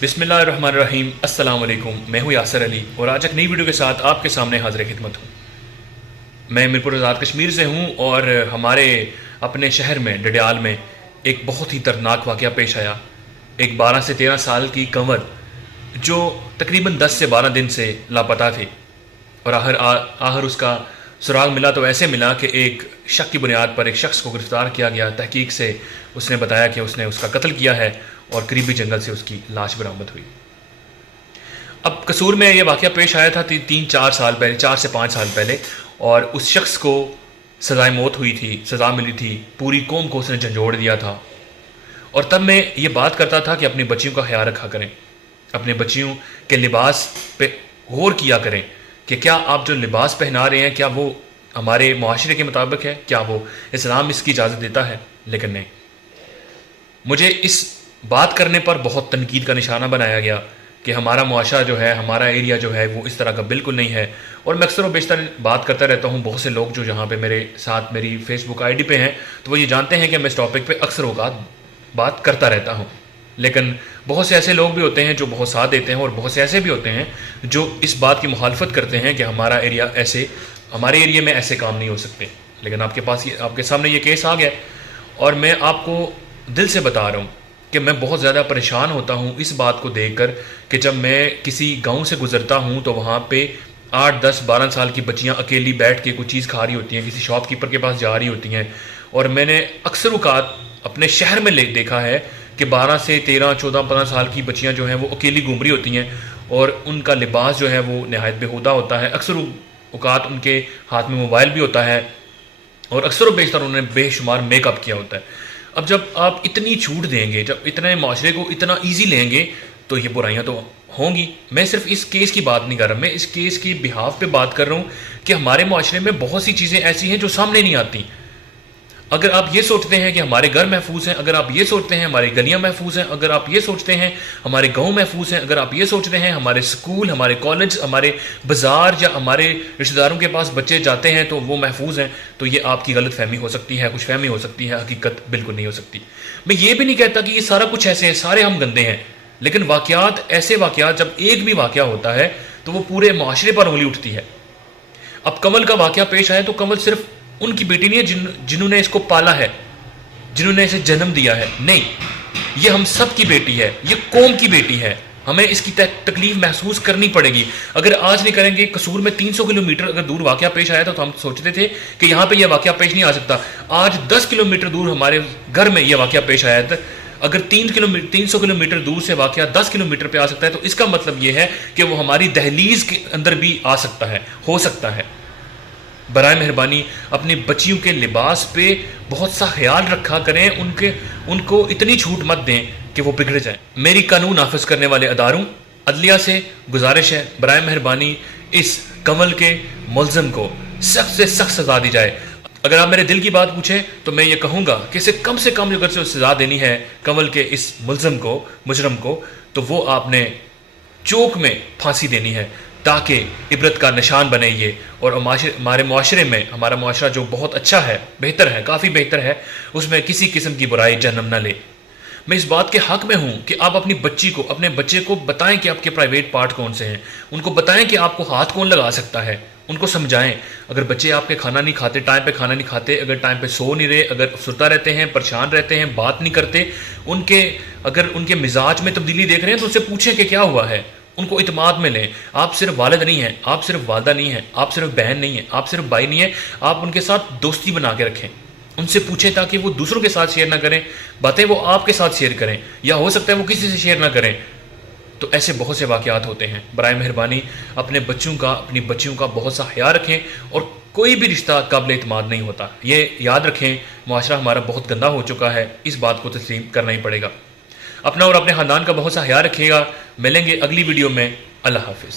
बिस्मिल्लाहिर्रहमानिर्रहीम। अस्सलाम वालेकुम। मैं हूँ यासर अली और आज एक नई वीडियो के साथ आपके सामने हाजिर खिदमत हूँ। मैं मीरपुर आज़ाद कश्मीर से हूँ और हमारे अपने शहर में डडियाल में एक बहुत ही दर्दनाक वाक़या पेश आया। एक 12 से 13 साल की कंवर जो तकरीबन 10 से 12 दिन से लापता थी और आखिर उसका सुराग मिला तो ऐसे मिला कि एक शक की बुनियाद पर एक शख्स को गिरफ़्तार किया गया। तहकीक से उसने बताया कि उसने उसका कत्ल किया है और करीबी जंगल से उसकी लाश बरामद हुई। अब कसूर में यह वाक़या पेश आया था 3-4 साल पहले, 4 से 5 साल पहले, और उस शख्स को सज़ाए मौत हुई थी, सज़ा मिली थी। पूरी कौम को उसने झंझोड़ दिया था। और तब मैं ये बात करता था कि अपनी बच्चियों का ख्याल रखा करें, अपने बच्चियों के लिबास पे गौर किया करें कि क्या आप जो लिबास पहना रहे हैं क्या वो हमारे मुआशरे के मुताबिक है, क्या वो इस्लाम इसकी इजाज़त देता है। लेकिन नहीं, मुझे इस बात करने पर बहुत तनकीद का निशाना बनाया गया कि हमारा मुआशरा जो है, हमारा एरिया जो है वो इस तरह का बिल्कुल नहीं है। और मैं अक्सर व बेशतर बात करता रहता हूँ। बहुत से लोग जो यहाँ पे मेरे साथ मेरी फेसबुक आईडी पे हैं तो वो ये जानते हैं कि मैं इस टॉपिक पे अक्सर औक़ात बात करता रहता हूँ। लेकिन बहुत से ऐसे लोग भी होते हैं जो बहुत साथ देते हैं और बहुत से ऐसे भी होते हैं जो इस बात की मुखालफत करते हैं कि हमारा एरिया ऐसे, हमारे एरिया में ऐसे काम नहीं हो सकते। लेकिन आपके सामने ये केस आ गया और मैं आपको दिल से बता रहा हूँ कि मैं बहुत ज़्यादा परेशान होता हूँ इस बात को देखकर कि जब मैं किसी गांव से गुज़रता हूँ तो वहाँ पे 8, 10, 12 साल की बच्चियाँ अकेली बैठ के कुछ चीज़ खा रही होती हैं, किसी शॉपकीपर के पास जा रही होती हैं। और मैंने अक्सर औक़ात अपने शहर में देखा है कि 12 से 13, 14, 15 साल की बच्चियाँ जो हैं वो अकेली घूम रही होती हैं और उनका लिबास जो है वो नहायत बेहुदा होता है। अक्सर औक़ात उनके हाथ में मोबाइल भी होता है और अक्सर बेशतर उन्होंने बेशुमार मेकअप किया होता है। अब जब आप इतनी छूट देंगे, जब इतने माशरे को इतना ईजी लेंगे तो ये बुराइयां तो होंगी। मैं सिर्फ इस केस की बात नहीं कर रहा, मैं इस केस की बिहाफ पे बात कर रहा हूँ कि हमारे माशरे में बहुत सी चीज़ें ऐसी हैं जो सामने नहीं आती। अगर आप ये सोचते हैं कि हमारे घर महफूज हैं, अगर आप ये सोचते हैं हमारी गलियां महफूज हैं, अगर आप ये सोचते हैं हमारे गांव महफूज हैं, अगर आप ये सोच रहे हैं हमारे स्कूल, हमारे कॉलेज, हमारे बाज़ार या हमारे रिश्तेदारों के पास बच्चे जाते हैं तो वो महफूज हैं, तो ये आपकी गलत फहमी हो सकती है, खुश फहमी हो सकती है। हकीकत बिल्कुल नहीं हो सकती। मैं ये भी नहीं कहता कि ये सारा कुछ ऐसे है, सारे हम गंदे हैं। लेकिन वाक़यात, ऐसे वाक़यात जब एक भी वाक़या होता है तो वो पूरे माशरे पर उंगली उठती है। अब कमल का वाक़या पेश आया तो कमल सिर्फ उनकी बेटी नहीं है जिन्होंने इसको पाला है, जिन्होंने इसे जन्म दिया है। नहीं, ये हम सब की बेटी है, ये कौम की बेटी है। हमें इसकी तकलीफ महसूस करनी पड़ेगी। अगर आज नहीं करेंगे, कसूर में 300 किलोमीटर अगर दूर वाक़या पेश आया तो हम सोचते थे कि यहाँ पे यह वाक़या पेश नहीं आ सकता। आज 10 किलोमीटर दूर हमारे घर में यह वाक़या पेश आया था। अगर 300 किलोमीटर दूर से वाक़या 10 किलोमीटर पे आ सकता है तो इसका मतलब यह है कि वो हमारी दहलीज के अंदर भी आ सकता है, हो सकता है। बराए मेहरबानी अपनी बच्चियों के लिबास पे बहुत सा ख्याल रखा करें, उनको इतनी छूट मत दें कि वो बिगड़ जाएं। मेरी कानून नाफिज करने वाले अदारों, अदलिया से गुजारिश है, बराए मेहरबानी इस कमल के मुल्ज़िम को सख्त से सख्त सज़ा दी जाए। अगर आप मेरे दिल की बात पूछें तो मैं ये कहूँगा कि इसे कम से कम अगर से सज़ा देनी है कमल के इस मुल्ज़िम को, मुजरम को, तो वो आपने चौक में फांसी देनी है ताकि इबरत का निशान बने ये। और हमारे मुआशरे में, हमारा मुआशरा जो बहुत अच्छा है, बेहतर है, काफ़ी बेहतर है, उसमें किसी किस्म की बुराई जन्म न ले। मैं इस बात के हक़ में हूँ कि आप अपनी बच्ची को, अपने बच्चे को बताएं कि आपके प्राइवेट पार्ट कौन से हैं, उनको बताएं कि आपको हाथ कौन लगा सकता है, उनको समझाएं। अगर बच्चे आपके खाना नहीं खाते, टाइम पे खाना नहीं खाते, अगर टाइम पे सो नहीं रहे, अगर सुता रहते हैं, परेशान रहते हैं, बात नहीं करते, अगर उनके मिजाज में तब्दीली देख रहे हैं तो उनसे पूछें कि क्या हुआ है, उनको इत्माद में लें। आप सिर्फ वालिद नहीं हैं, आप सिर्फ वालदा नहीं हैं, आप सिर्फ बहन नहीं हैं, आप सिर्फ भाई नहीं हैं। आप उनके साथ दोस्ती बना के रखें, उनसे पूछें ताकि वो दूसरों के साथ शेयर ना करें बातें, वो आपके साथ शेयर करें, या हो सकता है वो किसी से शेयर ना करें। तो ऐसे बहुत से वाक़यात होते हैं। बराए मेहरबानी अपने बच्चों का, अपनी बच्चियों का बहुत सा ख्याल रखें। और कोई भी रिश्ता काबिल इत्माद नहीं होता, ये याद रखें। मुआशरा हमारा बहुत गंदा हो चुका है, इस बात को तस्लीम करना ही पड़ेगा। अपना और अपने ख़ानदान का बहुत सा ख्याल रखिएगा। मिलेंगे अगली वीडियो में। अल्लाह हाफिज़।